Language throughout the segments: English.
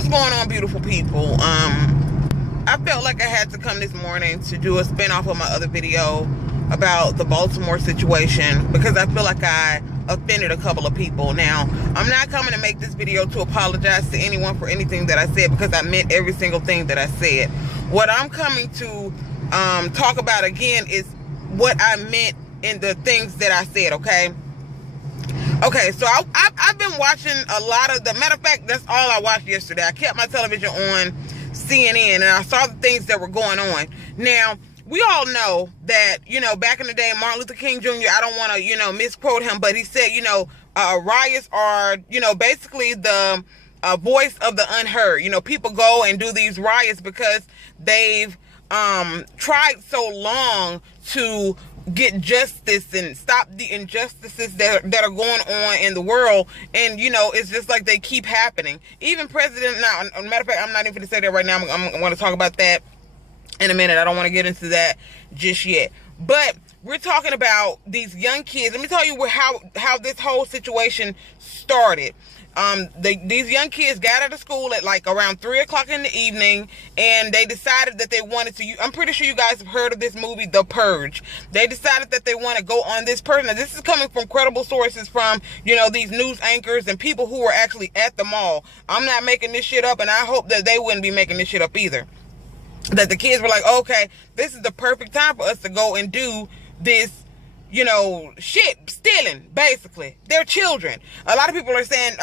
What's going on, beautiful people? I felt like I had to come this morning to do a spin-off of my other video about the Baltimore situation because I feel like I offended a couple of people. Now, I'm not coming to make this video to apologize to anyone for anything that I said because I meant every single thing that I said. What I'm coming to talk about again is what I meant in the things that I said, okay? Okay, so I've been watching a lot of, the matter of fact, that's all I watched yesterday. I kept my television on CNN and I saw the things that were going on. Now, we all know that, back in the day, Martin Luther King Jr., I don't want to, misquote him, but he said, riots are, basically the voice of the unheard. People go and do these riots because they've tried so long to get justice and stop the injustices that are going on in the world, and it's just like they keep happening. Even now, matter of fact, I'm not even going to say that right now. I'm going to talk about that in a minute. I don't want to get into that just yet, but we're talking about these young kids. Let me tell you how this whole situation started. These young kids got out of school at like around 3 o'clock in the evening, and they decided that they wanted to, I'm pretty sure you guys have heard of this movie, The Purge. They decided that they want to go on this person. Now, this is coming from credible sources from, these news anchors and people who were actually at the mall. I'm not making this shit up, and I hope that they wouldn't be making this shit up either. That the kids were like, okay, this is the perfect time for us to go and do this, shit, stealing, basically. They're children. A lot of people are saying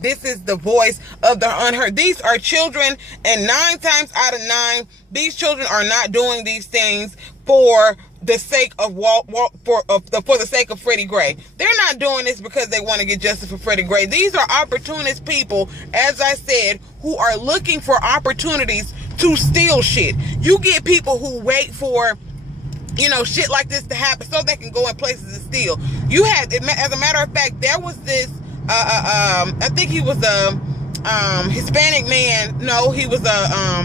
this is the voice of the unheard. These are children, and 9 times out of 9, these children are not doing these things for the sake of for the sake of Freddie Gray. They're not doing this because they want to get justice for Freddie Gray. These are opportunist people, as I said, who are looking for opportunities to steal shit. You get people who wait for shit like this to happen so they can go in places and steal. You had, as a matter of fact, there was this, I think he was a Hispanic man. No, he was I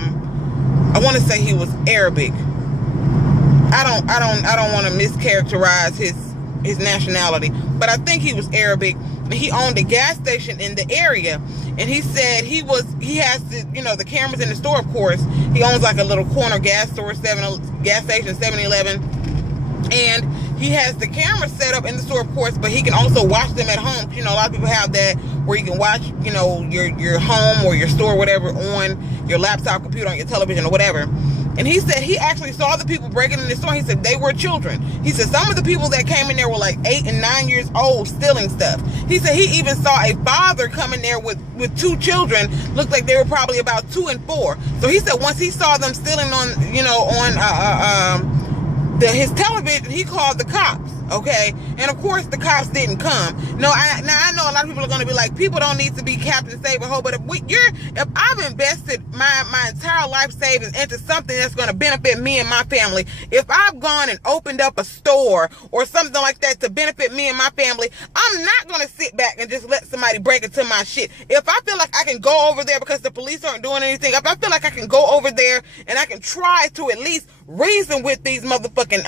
want to say he was Arabic. I don't want to mischaracterize his nationality, but I think he was Arabic. He owned a gas station in the area, and he said he has the cameras in the store, of course. He owns like a little corner gas store, gas station, 7-Eleven, and he has the cameras set up in the store, of course, but he can also watch them at home. A lot of people have that where you can watch, your home or your store, whatever, on your laptop, computer, on your television or whatever. And he said he actually saw the people breaking in the store. He said they were children. He said some of the people that came in there were like 8 and 9 years old stealing stuff. He said he even saw a father come in there with 2 children. Looked like they were probably about 2 and 4. So he said once he saw them stealing on, his television, he called the cops. Okay, and of course the cops didn't come. Now I know a lot of people are going to be like, people don't need to be Captain Save-A-Ho, but if I've invested my entire life savings into something that's going to benefit me and my family, if I've gone and opened up a store or something like that to benefit me and my family, I'm not going to sit back and just let somebody break into my shit. If I feel like I can go over there because the police aren't doing anything, if I feel like I can go over there and I can try to at least reason with these motherfucking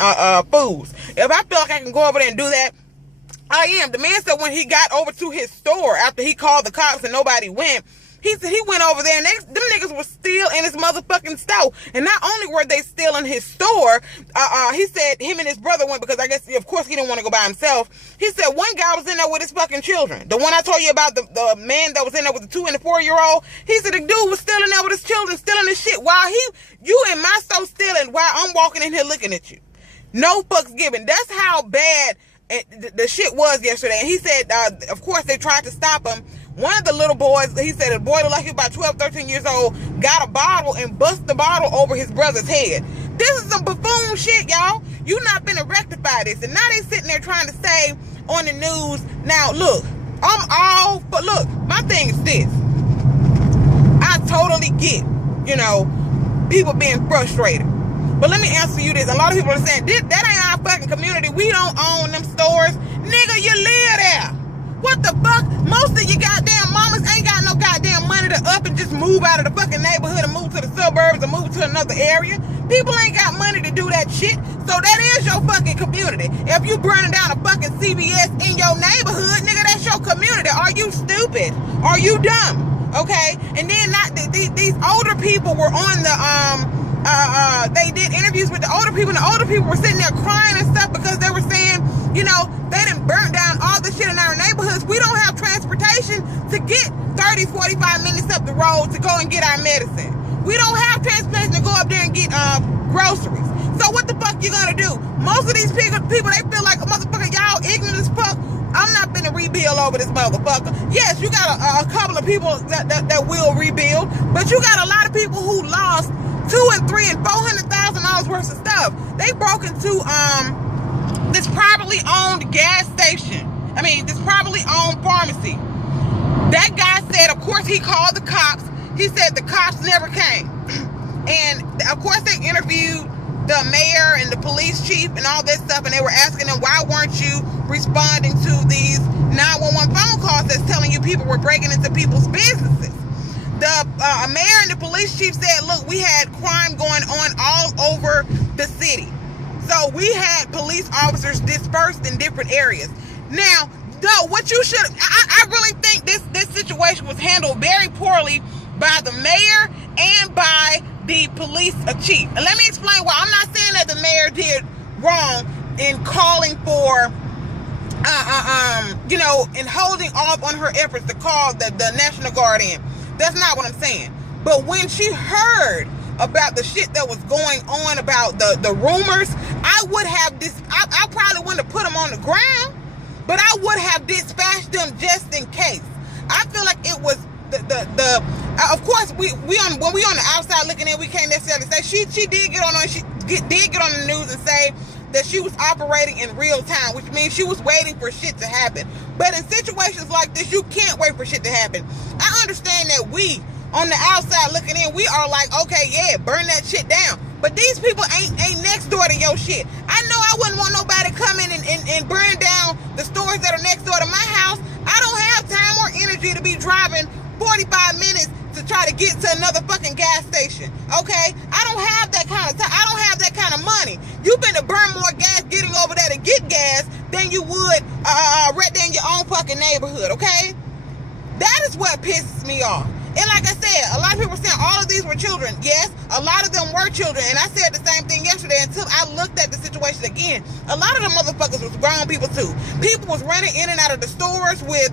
fools, if I feel like I can go over there and do that, I am. The man said when he got over to his store after he called the cops and nobody went, he said he went over there and them niggas were still in his motherfucking store. And not only were they still in his store, he said him and his brother went because I guess, of course, he didn't want to go by himself. He said one guy was in there with his fucking children. The one I told you about, the man that was in there with the 2 and the 4-year-old, he said the dude was still in there with his children, stealing his shit while you in my store stealing while I'm walking in here looking at you. No fucks given. That's how bad the shit was yesterday. And he said, of course, they tried to stop him. One of the little boys, he said a boy like he was about 12, 13 years old, got a bottle and bust the bottle over his brother's head. This is some buffoon shit, y'all. You not finna rectify this. And now they sitting there trying to say on the news, now look, I'm all, but look, my thing is this. I totally get, people being frustrated. But let me answer you this. A lot of people are saying, that ain't our fucking community. We don't own them stores. Nigga, you live there. What the fuck? Most of you goddamn mamas ain't got no goddamn money to up and just move out of the fucking neighborhood and move to the suburbs or move to another area. People ain't got money to do that shit. So that is your fucking community. If you burning down a fucking CVS in your neighborhood, nigga, that's your community. Are you stupid? Are you dumb? okay? And then these older people were on the they did interviews with the older people, and the older people were sitting there crying and stuff because they were saying, you know, they done burnt down all the shit in our neighborhoods. We don't have transportation to get 30, 45 minutes up the road to go and get our medicine. We don't have transportation to go up there and get groceries. So what the fuck you gonna do? Most of these people, they feel like a motherfucker, y'all ignorant as fuck. I'm not finna rebuild over this motherfucker. Yes, you got a couple of people that will rebuild, but you got a lot of people who lost $200,000 and $300,000 and $400,000 worth of stuff. They broke into this privately owned gas station. I mean, this privately owned pharmacy. That guy said, of course, he called the cops. He said the cops never came. And of course, they interviewed the mayor and the police chief and all this stuff, and they were asking them, why weren't you responding to these 911 phone calls that's telling you people were breaking into people's businesses? The mayor and the police chief said, look, we had crime going on all over the city. So we had police officers dispersed in different areas. Now, no, what you should, I really think this situation was handled very poorly by the mayor and by the police chief. And let me explain why. I'm not saying that the mayor did wrong in calling for, you know, in holding off on her efforts to call the National Guard in. That's not what I'm saying. But when she heard about the shit that was going on, about the rumors, I would have I probably wouldn't have put them on the ground, but I would have dispatched them just in case. I feel like it was of course when we on the outside looking in, we can't necessarily say she did get on the news and say that she was operating in real time, which means she was waiting for shit to happen. But in situations like this, you can't wait for shit to happen. I understand that we on the outside looking in, we are like, okay, yeah, burn that shit down. But these people ain't next door to your shit. I know I wouldn't want nobody to come in and burn down the stores that are next door to my house. I don't have time or energy to be driving 45 minutes to try to get to another fucking gas station, okay? I don't have that kind of time. I don't have that kind of money. You better burn more gas getting over there to get gas than you would right there in your own fucking neighborhood, okay? That is what pisses me off. And like I said, a lot of people were saying all of these were children. Yes, a lot of them were children. And I said the same thing yesterday until I looked at the situation again. A lot of them motherfuckers was grown people too. People was running in and out of the stores with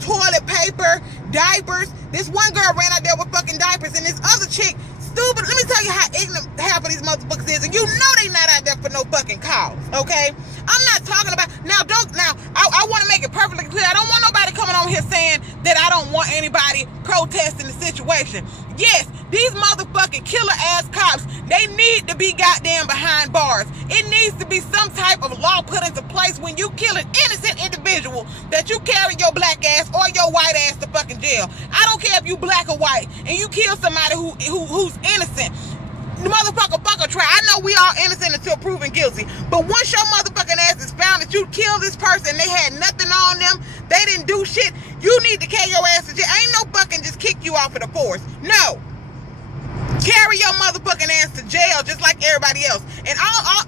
toilet paper, diapers. This one girl ran out there with fucking diapers, and this other chick, stupid. Let me tell you how ignorant half of these motherfuckers is, and you know they not out there for no fucking cause, okay? I'm not talking about, I want to make it perfectly clear. I don't want nobody coming on here saying that I don't want anybody protesting the situation. Yes, these motherfucking killer ass cops, they need to be goddamn behind bars. It needs to be some type of law put into place when you kill an innocent individual, that you carry your black ass or your white ass to fucking jail. I don't care if you black or white, and you kill somebody who's innocent. The motherfucker fucker try. I know we all innocent until proven guilty, but once your motherfucking ass is found that you killed this person, they had nothing on them, they didn't do shit, you need to carry your ass to jail. Ain't no fucking just kick you off of the force. No. Carry your motherfucking ass to jail just like everybody else. And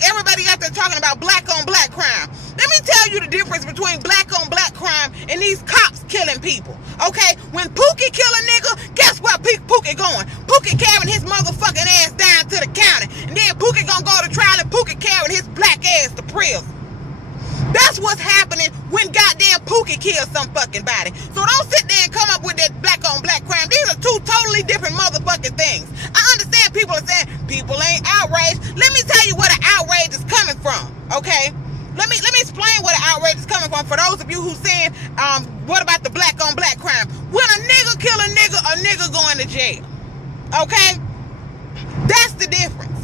everybody out there talking about black on black crime. Let me tell you the difference between black on black crime and these cops killing people. Okay? When Pookie kill a nigga, guess where Pookie going? Pookie carrying his motherfucking ass down to the county. And then Pookie gonna go to trial and Pookie carrying his black ass to prison. That's what's happening when goddamn Pookie kills some fucking body. So don't sit there and come up with that black on black crime. These are two totally different motherfucking things. I understand people are saying people ain't outraged. Let me tell you where the outrage is coming from, okay? Let me explain where the outrage is coming from for those of you who saying, what about the black on black crime? When a nigga kill a nigga going to jail, okay? That's the difference.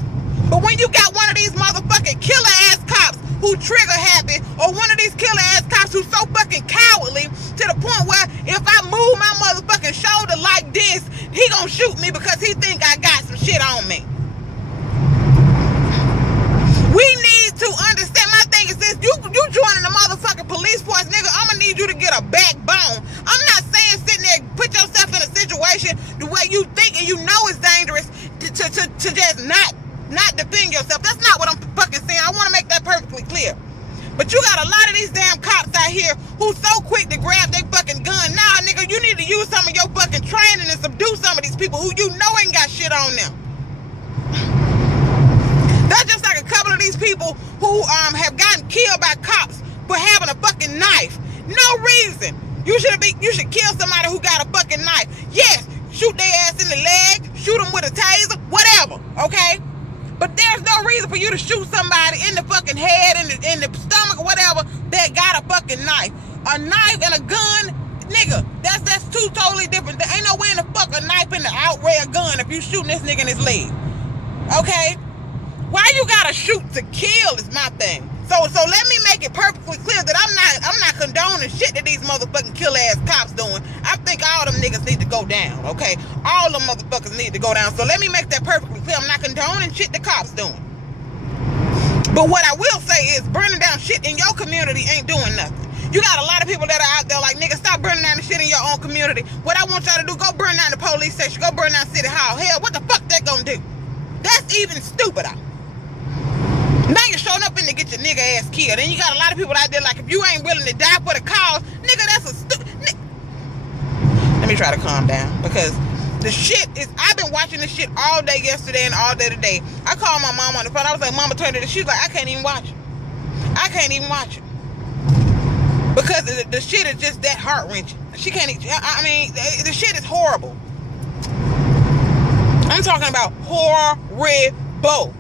But when you got one of these motherfucking killer ass cops who trigger happy, or one of these killer ass cops who's so fucking cowardly to the point where if I move my motherfucking shoulder like this, he gonna shoot me because he think I got some shit on me. We need to understand. My thing is this: you joining the motherfucking police force, nigga, I'm gonna need you to get a backbone. I'm not saying sitting there put yourself in a situation the way you think and you know it's dangerous to just not defend yourself. That's not what I'm fucking saying. I want to make that perfectly clear. But you got a lot of these damn cops out here who so quick to grab their fucking gun. Nah, nigga, you need to use some of your fucking training and subdue some of these people who you know ain't got shit on them. That's just like a couple of these people who have gotten killed by cops for having a fucking knife. No reason. You should kill somebody who got a fucking knife. Yes, shoot their ass in the leg, shoot them with a taser, whatever, okay? But there's no reason for you to shoot somebody in the fucking head, in the stomach, or whatever, that got a fucking knife. A knife and a gun, nigga, that's two totally different. There ain't no way in the fuck a knife and the outweigh a gun if you shooting this nigga in his leg, okay? Why you gotta shoot to kill is my thing. So let me make it perfectly clear that I'm not condoning shit that these motherfucking kill ass cops doing. I think all them niggas need to go down, okay? All them motherfuckers need to go down. So let me make that perfectly clear. I'm not condoning shit the cops doing. But what I will say is burning down shit in your community ain't doing nothing. You got a lot of people that are out there like, nigga, stop burning down the shit in your own community. What I want y'all to do, go burn down the police station, go burn down City Hall. Hell, what the fuck that gonna do? That's even stupider. Now you're showing up in to get your nigga ass killed. And you got a lot of people out there like, if you ain't willing to die for the cause, nigga, that's a stupid... Let me try to calm down. Because the shit is... I've been watching this shit all day yesterday and all day today. I called my mom on the phone. I was like, Mama, turn it. She's like, I can't even watch it. I can't even watch it. Because the shit is just that heart-wrenching. She can't... I mean, the shit is horrible. I'm talking about horrible.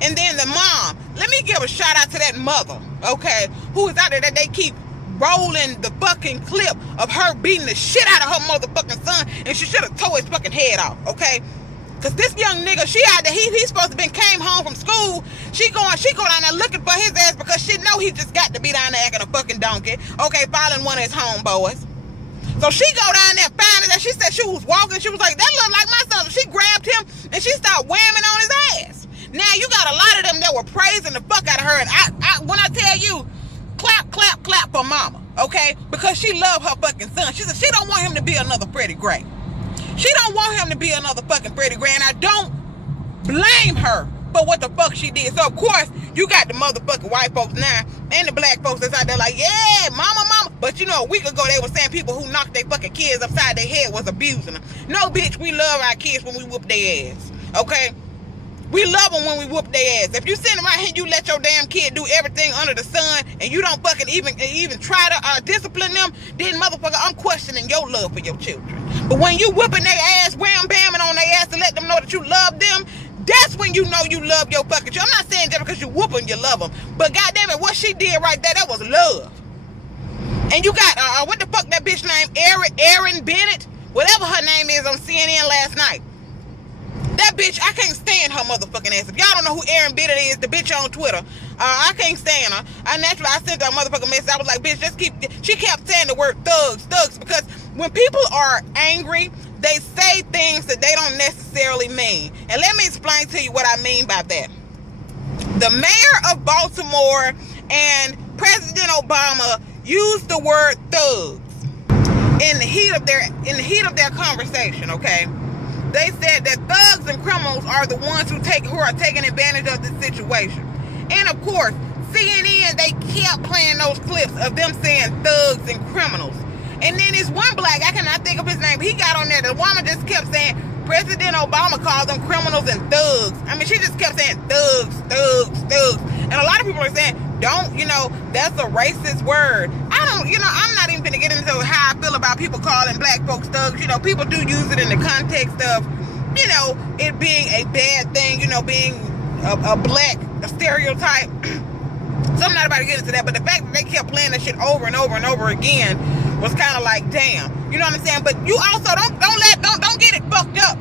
And then the mom, let me give a shout out to that mother, okay, who is out there that they keep rolling the fucking clip of her beating the shit out of her motherfucking son, and she should have tore his fucking head off, okay? Because this young nigga, she out there, he's supposed to been came home from school. She go down there looking for his ass because she know he just got to be down there acting a fucking donkey, okay, following one of his homeboys. So she go down there, finding that she said she was walking. She was like, that looked like my son. So she grabbed him and she started whamming on his ass. Now, you got a lot of them that were praising the fuck out of her. And when I tell you, clap, clap, clap for mama, okay? Because she loved her fucking son. She said she don't want him to be another Freddie Gray. She don't want him to be another fucking Freddie Gray. And I don't blame her for what the fuck she did. So, of course, you got the motherfucking white folks now and the black folks that's out there like, yeah, mama. But, you know, a week ago, they were saying people who knocked their fucking kids upside their head was abusing them. No, bitch, we love our kids when we whoop their ass, okay? We love them when we whoop their ass. If you send them out here, you let your damn kid do everything under the sun, and you don't fucking even try to discipline them, then motherfucker, I'm questioning your love for your children. But when you whipping their ass, wham-bamming on their ass to let them know that you love them, that's when you know you love your fucking children. I'm not saying just because you whoop them, you love them. But goddamn it, what she did right there, that was love. And you got, what the fuck that bitch name, Erin Bennett? Whatever her name is on CNN last night. That bitch, I can't stand her motherfucking ass. If y'all don't know who Erin Bennett is, the bitch on Twitter, I can't stand her. I sent her a motherfucking message. I was like, bitch, she kept saying the word thugs, because when people are angry, they say things that they don't necessarily mean. And let me explain to you what I mean by that. The mayor of Baltimore and President Obama used the word thugs in the heat of their conversation, okay? They said that thugs and criminals are the ones who are taking advantage of this situation. And of course, CNN, they kept playing those clips of them saying thugs and criminals. And then this one black, I cannot think of his name, he got on there, the woman just kept saying, President Obama calls them criminals and thugs. I mean, she just kept saying thugs. And a lot of people are saying, that's a racist word. I'm not even gonna get into how I feel about people calling black folks thugs. People do use it in the context of, it being a bad thing, being a black stereotype. So I'm not about to get into that, but the fact that they kept playing that shit over and over and over again was kind of like, damn. You know what I'm saying? But you also don't get it fucked up.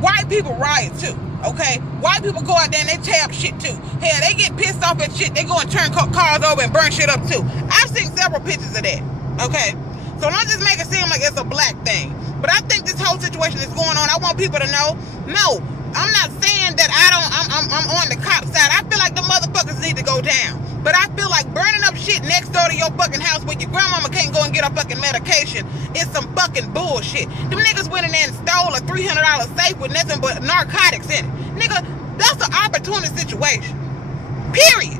White people riot too, okay? White people go out there and they tear up shit too. Hell, they get pissed off at shit. They go and turn cars over and burn shit up too. I've seen several pictures of that, okay? So don't just make it seem like it's a black thing. But I think this whole situation is going on. I want people to know, no, I'm not saying that I'm on the cop side. I feel like the motherfuckers need to go down. But I feel like burning up shit next door to your fucking house where your grandmama can't go and get her fucking medication is some fucking bullshit. Them niggas went in there and stole a $300 safe with nothing but narcotics in it. Nigga, that's an opportunity situation. Period.